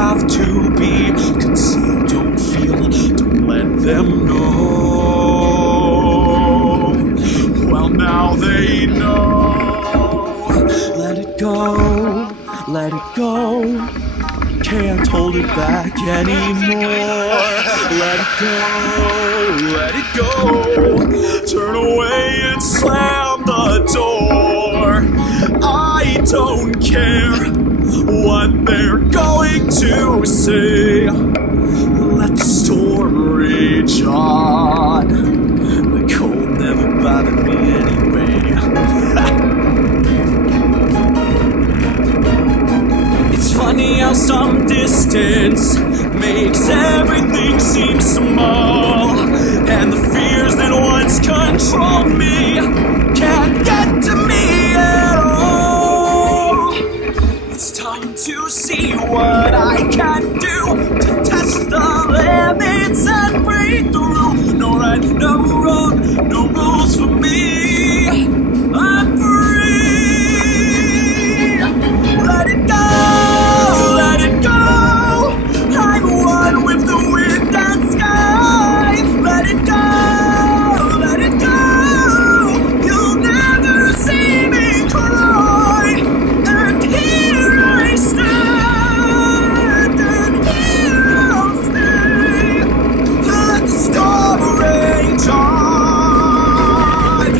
have to be concealed. Don't feel, don't let them know. Well, now they know. Let it go, let it go. Can't hold it back anymore. Let it go, turn away and slam the door. I don't care what they're going to say. Let the storm rage on. The cold never bothered me anyway. It's funny how some distance makes everything seem small, and the fears that once controlled me can't get to me at all. It's time to see what I can do to test the limits and break through. No right, no wrong, no rules for me. I'm free. Let it go. Let it go. I'm one with the wind and sky. Let it go. Let it go. You'll never see me cry. And here I stand. And here I'll stay. Let the storm rage on.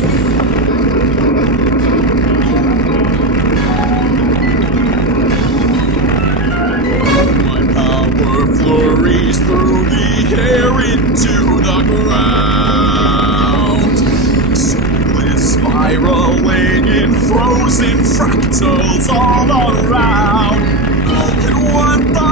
Flurries through the air into the ground. Soul is spiraling in frozen fractals all around. And one thought